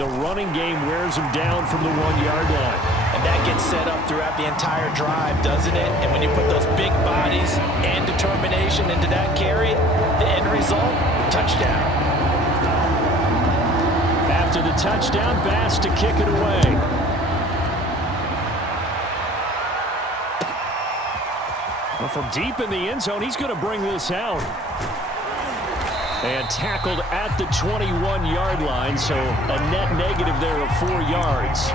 the running game wears them down from the 1-yard line. And that gets set up throughout the entire drive, doesn't it? And when you put those big bodies and determination into that carry, the end result, touchdown. After the touchdown, Bass to kick it away. Well, from deep in the end zone, he's going to bring this out. And tackled at the 21-yard line, so a net negative there of 4 yards.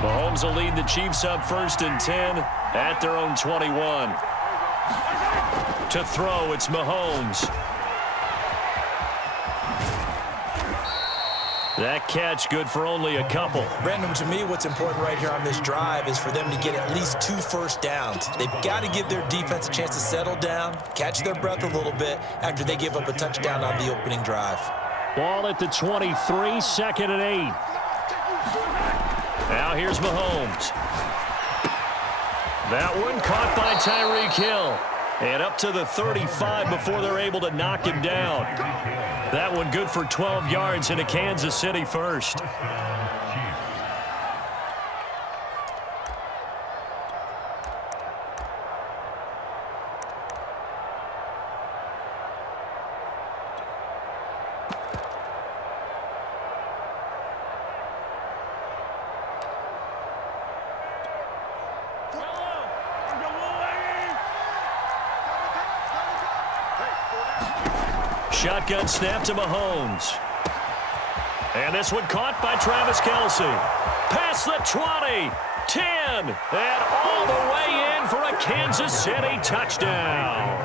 Mahomes will lead the Chiefs up 1st and 10 at their own 21. To throw, it's Mahomes. That catch good for only a couple. Brandon, to me, what's important right here on this drive is for them to get at least 2 first downs. They've got to give their defense a chance to settle down, catch their breath a little bit after they give up a touchdown on the opening drive. Ball at the 23, 2nd and 8. Now here's Mahomes. That one caught by Tyreek Hill. And up to the 35 before they're able to knock him down. That one good for 12 yards into Kansas City first. Shotgun snap to Mahomes. And this one caught by Travis Kelce. Past the 20, 10, and all the way in for a Kansas City touchdown.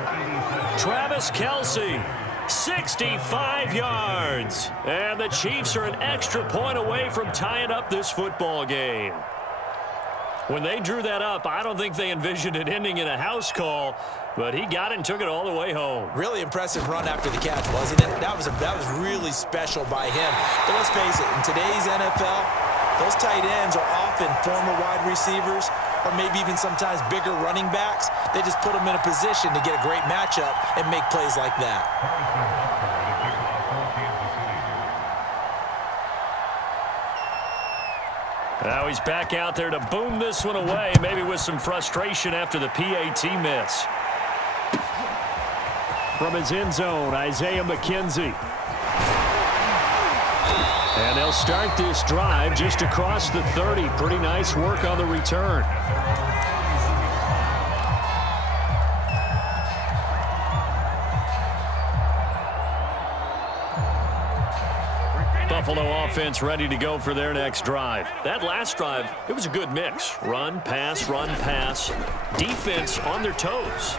Travis Kelce, 65 yards. And the Chiefs are an extra point away from tying up this football game. When they drew that up, I don't think they envisioned it ending in a house call, but he got it and took it all the way home. Really impressive run after the catch, wasn't it? That was really special by him. But let's face it, in today's NFL, those tight ends are often former wide receivers or maybe even sometimes bigger running backs. They just put them in a position to get a great matchup and make plays like that. Now he's back out there to boom this one away, maybe with some frustration after the PAT miss. From his end zone, Isaiah McKenzie. And they'll start this drive just across the 30. Pretty nice work on the return. Buffalo offense ready to go for their next drive. That last drive, it was a good mix. Run, pass, defense on their toes.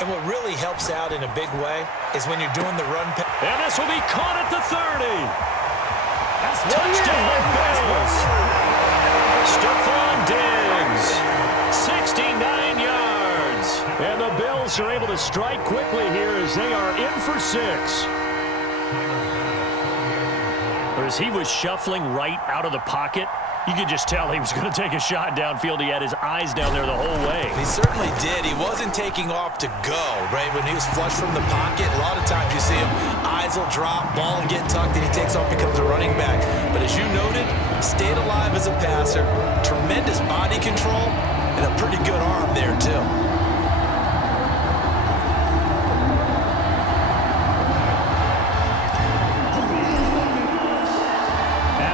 And what really helps out in a big way is when you're doing the run. And this will be caught at the 30. Touchdown, Bills. Stephon Diggs, 69 yards. And the Bills are able to strike quickly here as they are in for 6. As he was shuffling right out of the pocket, you could just tell he was going to take a shot downfield. He had his eyes down there the whole way. He certainly did. He wasn't taking off to go, right? When he was flush from the pocket, a lot of times you see him, eyes will drop, ball will get tucked, and he takes off, becomes a running back. But as you noted, stayed alive as a passer, tremendous body control, and a pretty good arm there, too.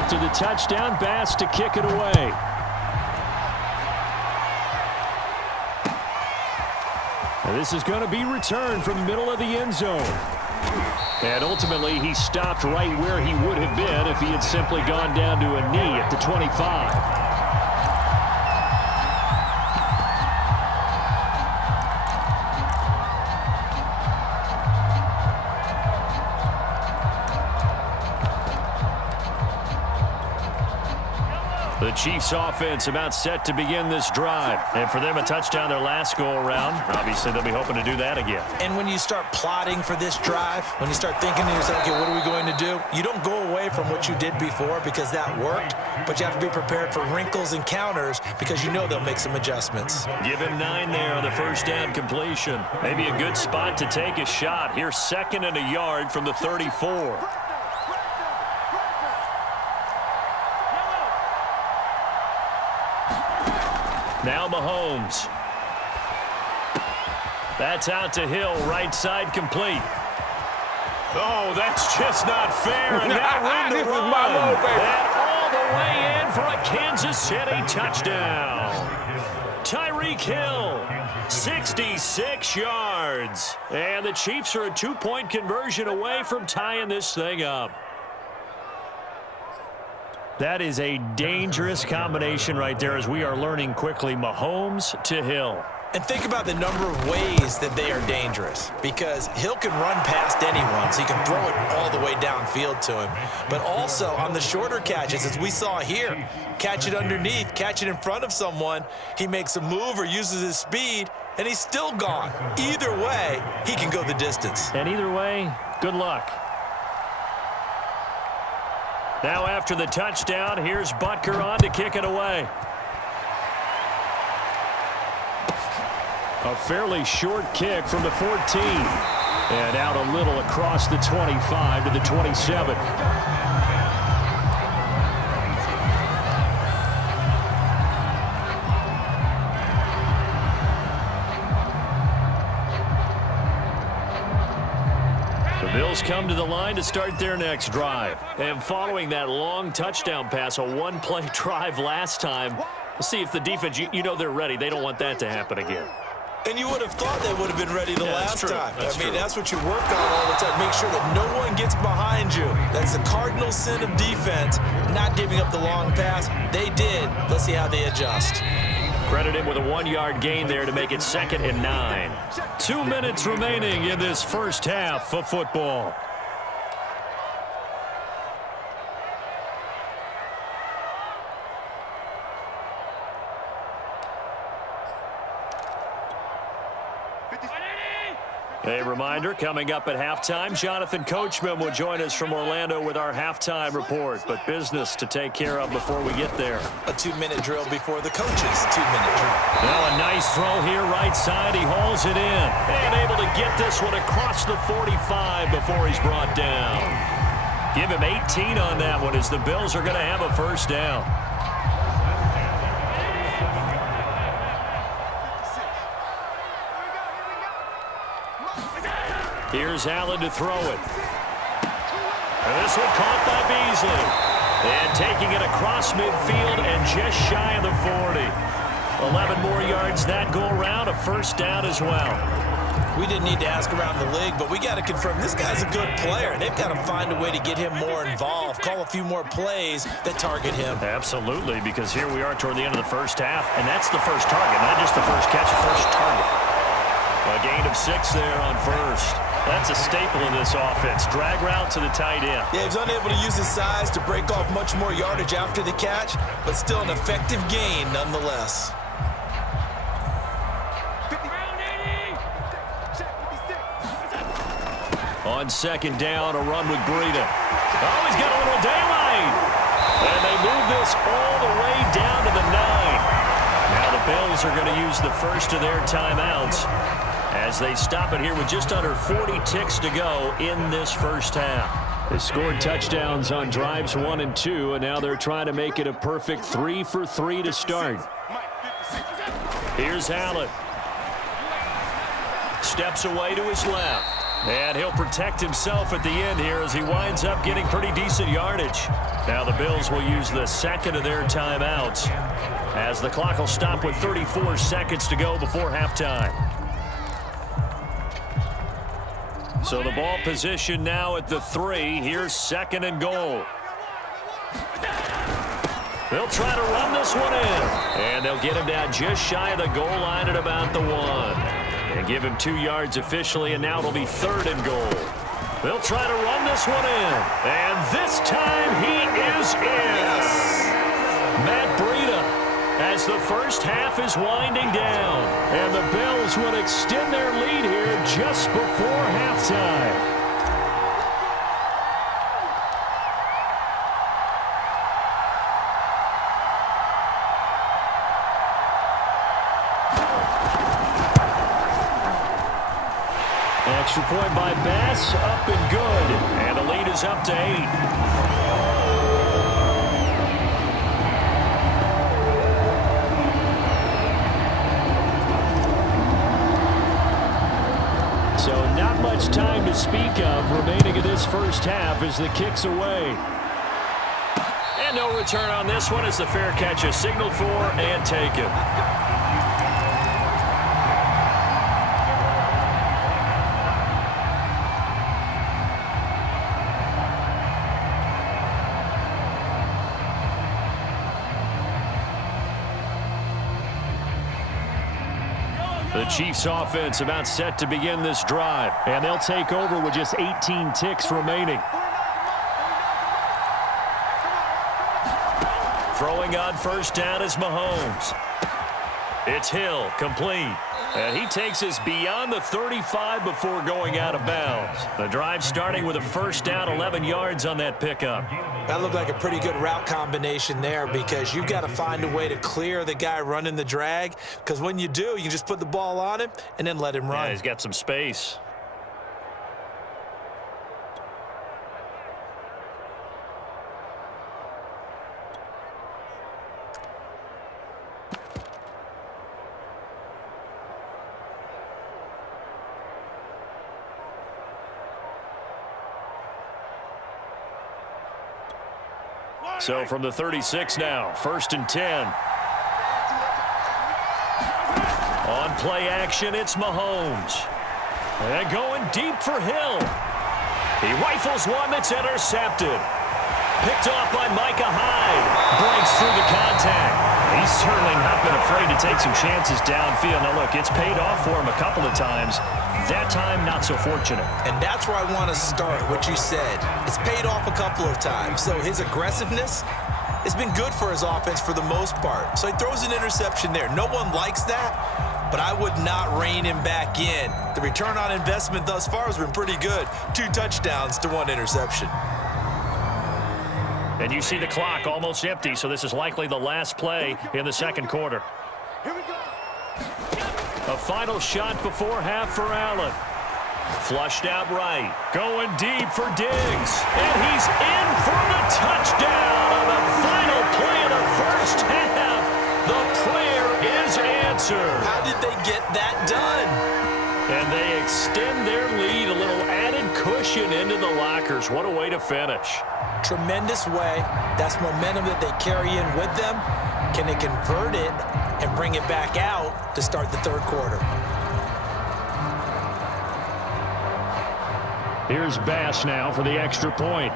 To the touchdown, Bass to kick it away. And this is going to be returned from the middle of the end zone. And ultimately, he stopped right where he would have been if he had simply gone down to a knee at the 25. The Chiefs offense about set to begin this drive. And for them, a touchdown their last go-around. Obviously, they'll be hoping to do that again. And when you start plotting for this drive, when you start thinking to yourself, okay, what are we going to do? You don't go away from what you did before because that worked, but you have to be prepared for wrinkles and counters because you know they'll make some adjustments. Give him 9 there on the first down completion. Maybe a good spot to take a shot. Here's 2nd and a yard from the 34. Now Mahomes. That's out to Hill, right side complete. Oh, that's just not fair. And now room to run. And all the way in for a Kansas City touchdown. Tyreek Hill, 66 yards. And the Chiefs are a 2-point conversion away from tying this thing up. That is a dangerous combination right there as we are learning quickly. Mahomes to Hill. And think about the number of ways that they are dangerous because Hill can run past anyone, so you can throw it all the way downfield to him. But also on the shorter catches, as we saw here, catch it underneath, catch it in front of someone, he makes a move or uses his speed, and he's still gone. Either way, he can go the distance. And either way, good luck. Now after the touchdown, here's Butker on to kick it away. A fairly short kick from the 14. And out a little across the 25 to the 27. Bills come to the line to start their next drive. And following that long touchdown pass, a one-play drive last time, we'll see if the defense, you know they're ready. They don't want that to happen again. And you would have thought they would have been ready the last time. I mean, that's what you work on all the time. Make sure that no one gets behind you. That's the cardinal sin of defense, not giving up the long pass. They did. Let's see how they adjust. Credit him with a 1-yard gain there to make it 2nd and 9. 2 minutes remaining in this first half of football. A reminder, coming up at halftime, Jonathan Coachman will join us from Orlando with our halftime report. But business to take care of before we get there. A 2-minute drill before the coaches' 2-minute drill. Now a nice throw here, right side. He hauls it in. And able to get this one across the 45 before he's brought down. Give him 18 on that one as the Bills are going to have a first down. Here's Allen to throw it. And this one caught by Beasley. And taking it across midfield and just shy of the 40. 11 more yards that go around, a first down as well. We didn't need to ask around the league, but we got to confirm this guy's a good player. They've got to find a way to get him more involved, call a few more plays that target him. Absolutely, because here we are toward the end of the first half, and that's the first target, not just the first catch, first target. A gain of 6 there on first. That's a staple in this offense. Drag route to the tight end. Yeah, he was unable to use his size to break off much more yardage after the catch, but still an effective gain nonetheless. On 2nd down, a run with Breida. Oh, he's got a little daylight. And they move this all the way down to the 9. Now the Bills are going to use the first of their timeouts as they stop it here with just under 40 ticks to go in this first half. They scored touchdowns on drives 1 and 2, and now they're trying to make it a perfect 3 for 3 to start. Here's Allen. Steps away to his left. And he'll protect himself at the end here as he winds up getting pretty decent yardage. Now the Bills will use the second of their timeouts as the clock will stop with 34 seconds to go before halftime. So the ball position now at the 3. Here's 2nd and goal. They'll try to run this one in. And they'll get him down just shy of the goal line at about the 1. And give him 2 yards officially, and now it'll be 3rd and goal. They'll try to run this one in. And this time he is in. Matt as the first half is winding down. And the Bills would extend their lead here just before halftime. Extra point by Bass, up and good. And the lead is up to 8. So not much time to speak of remaining in this first half as the kick's away. And no return on this one as the fair catch is signaled for and taken. The Chiefs offense about set to begin this drive, and they'll take over with just 18 ticks remaining. Throwing on first down is Mahomes. It's Hill, complete. And he takes us beyond the 35 before going out of bounds. The drive starting with a first down, 11 yards on that pickup. That looked like a pretty good route combination there because you've got to find a way to clear the guy running the drag, because when you do, you just put the ball on him and then let him run. Yeah, he's got some space. So from the 36 now, 1st and 10. On play action, it's Mahomes. And going deep for Hill. He rifles one that's intercepted. Picked off by Micah Hyde. Breaks through the contact. He's certainly not been afraid to take some chances downfield. Now, look, it's paid off for him a couple of times. That time, not so fortunate. And that's where I want to start, what you said. It's paid off a couple of times. So his aggressiveness has been good for his offense for the most part. So he throws an interception there. No one likes that, but I would not rein him back in. The return on investment thus far has been pretty good. 2 touchdowns to 1 interception. And you see the clock almost empty, so this is likely the last play in the second quarter. Here we go. A final shot before half for Allen. Flushed out right. Going deep for Diggs. And he's in for the touchdown on the final play of the first half. The prayer is answered. How did they get that done? And they extend their lead, a little added cushion into the lockers. What a way to finish. Tremendous way. That's momentum that they carry in with them. Can they convert it and bring it back out to start the third quarter? Here's Bass now for the extra point.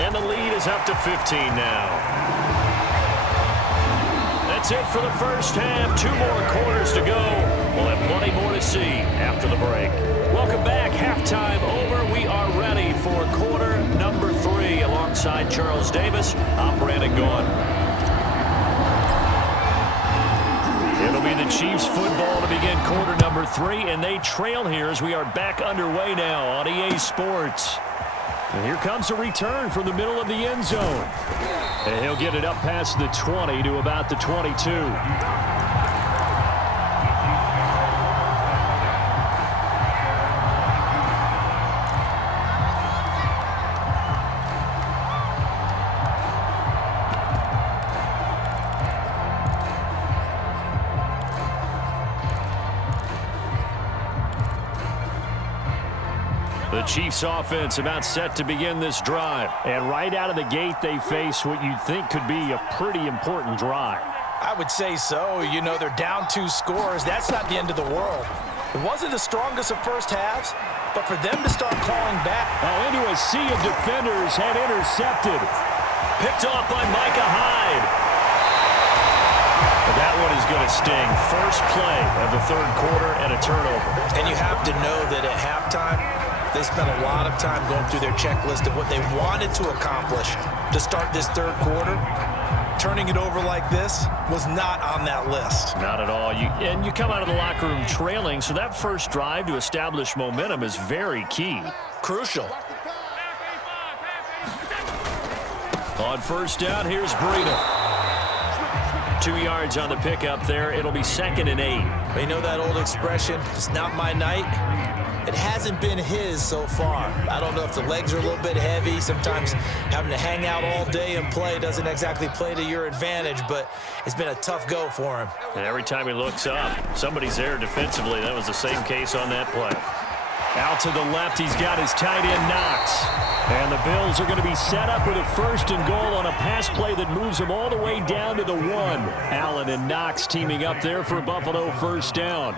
And the lead is up to 15 now. That's it for the first half. 2 more quarters to go. We'll have plenty more to see after the break. Welcome back. Halftime over. We are ready for quarter number 3 alongside Charles Davis. I'm Brandon Gaughan. It'll be the Chiefs football to begin quarter number 3, and they trail here as we are back underway now on EA Sports. And here comes a return from the middle of the end zone. And he'll get it up past the 20 to about the 22. The Chiefs offense about set to begin this drive. And right out of the gate, they face what you'd think could be a pretty important drive. I would say so. You know, they're down 2 scores. That's not the end of the world. It wasn't the strongest of first halves, but for them to start clawing back. Oh, into a sea of defenders and intercepted. Picked off by Micah Hyde. That one is going to sting. First play of the third quarter and a turnover. And you have to know that at halftime, they spent a lot of time going through their checklist of what they wanted to accomplish to start this third quarter. Turning it over like this was not on that list. Not at all. And you come out of the locker room trailing, so that first drive to establish momentum is very key. Crucial. On first down, here's Breida. 2 yards on the pickup there. It'll be 2nd and 8. You know that old expression, it's not my night? It hasn't been his so far. I don't know if the legs are a little bit heavy. Sometimes having to hang out all day and play doesn't exactly play to your advantage, but it's been a tough go for him. And every time he looks up, somebody's there defensively. That was the same case on that play. Out to the left, he's got his tight end, Knox. And the Bills are going to be set up with a 1st and goal on a pass play that moves them all the way down to the 1. Allen and Knox teaming up there for a Buffalo first down.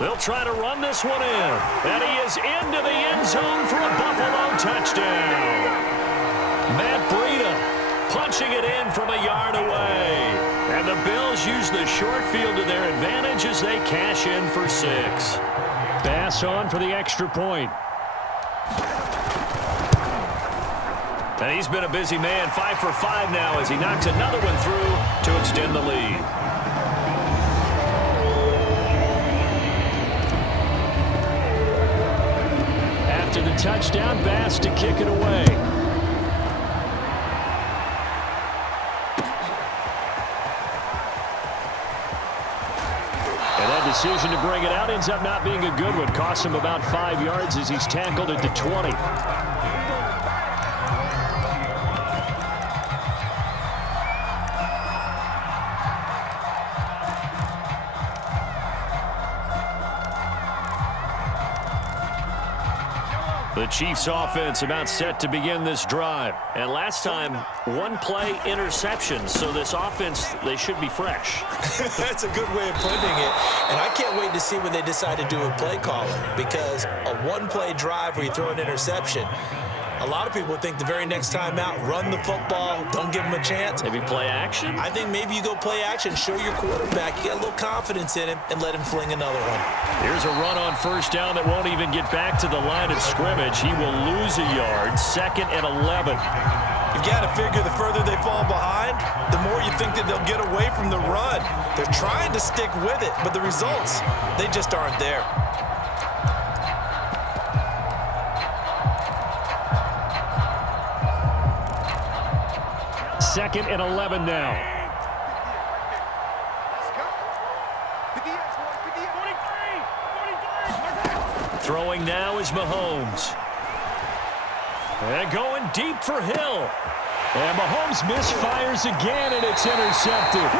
They'll try to run this one in. And he is into the end zone for a Buffalo touchdown. Matt Breida punching it in from a yard away. And the Bills use the short field to their advantage as they cash in for 6. Bass on for the extra point. And he's been a busy man, 5 for 5 now as he knocks another one through to extend the lead. After the touchdown, Bass to kick it away. And that decision to bring it out ends up not being a good one. Costs him about 5 yards as he's tackled at the 20. The Chiefs offense about set to begin this drive. And last time, 1 play interception. So this offense, they should be fresh. That's a good way of putting it. And I can't wait to see what they decide to do with play calling. Because a 1-play drive where you throw an interception, a lot of people think the very next time out, run the football, don't give them a chance. Maybe play action? I think maybe you go play action, show your quarterback, you get a little confidence in him, and let him fling another one. Here's a run on first down that won't even get back to the line of scrimmage. He will lose a yard, 2nd and 11. You've got to figure the further they fall behind, the more you think that they'll get away from the run. They're trying to stick with it, but the results, they just aren't there. Second and 11 now. Throwing now is Mahomes. And going deep for Hill. And Mahomes misfires again, and it's intercepted.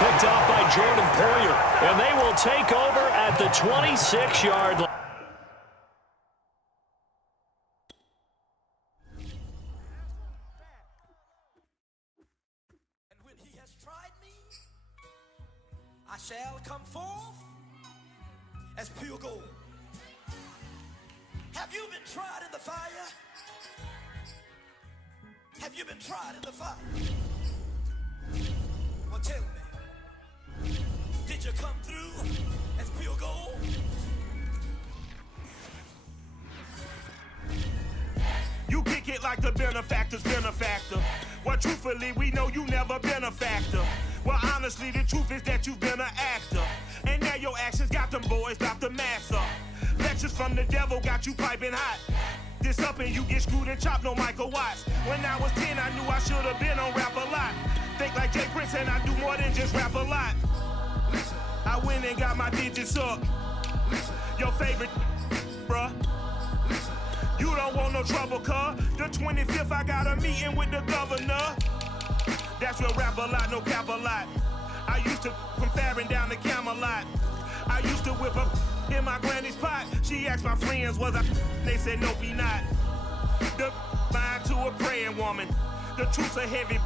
Picked off by Jordan Poyer. And they will take over at the 26-yard line. I shall come forth as pure gold. Have you been tried in the fire? Have you been tried in the fire? Well, tell me, did you come through as pure gold? You kick it like the benefactor's benefactor. Well, truthfully, we know you never been a factor. Well, honestly, the truth is that you've been an actor. And now your actions got them boys about to mass up. Lectures from the devil got you piping hot. This up and you get screwed and chopped, no Michael Watts. When I was 10, I knew I should have been on rap a lot. Think like Jay Prince and I do more than just rap a lot. I went and got my digits up. Your favorite, bruh. You don't want no trouble, cuz. The 25th, I got a meeting with the governor. That's real rap a lot, no cap a lot. I used to from Farron down to Camelot. I used to whip up in my granny's pot. She asked my friends, was I? They said, nope, he not. The mind to a praying woman. The truth's a heavy